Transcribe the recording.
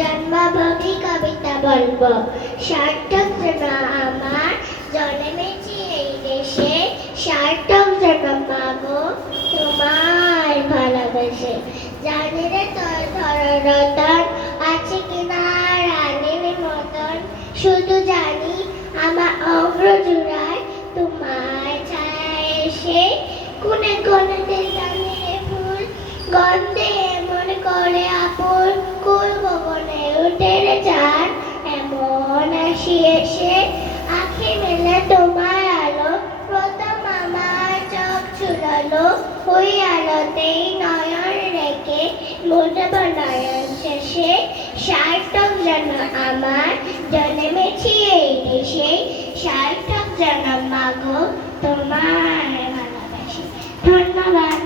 জন্মভূমি কবিতা বলবো। সার্থক যেন আমার জন্মেছি এই দেশে, সার্থক যেন মাগো তোমার ভালোবেসে। জানি রে তোর ধররতন আছে কিনা রানীর মতন, শুধু জানি আমার অগ্র জুড়ায় তোমার ছায়া এসে কোনে কোনে জানি ফুল গন্ধে এমন করে আপুর কুল গগনে উঠে রে চাঁদ এমন আসি এসে আঁখি মেলে তোমার আলো প্রথম আমার চোখ ছুড়ালো ওই আলোতেই নয়ন রেখে মুঠব নয়ন শেষে। সার্থক যেন আমার জন্মেছি এই দেশে, সার্থক যেন মাগো তোমার ভালোবাসি। ধন্যবাদ।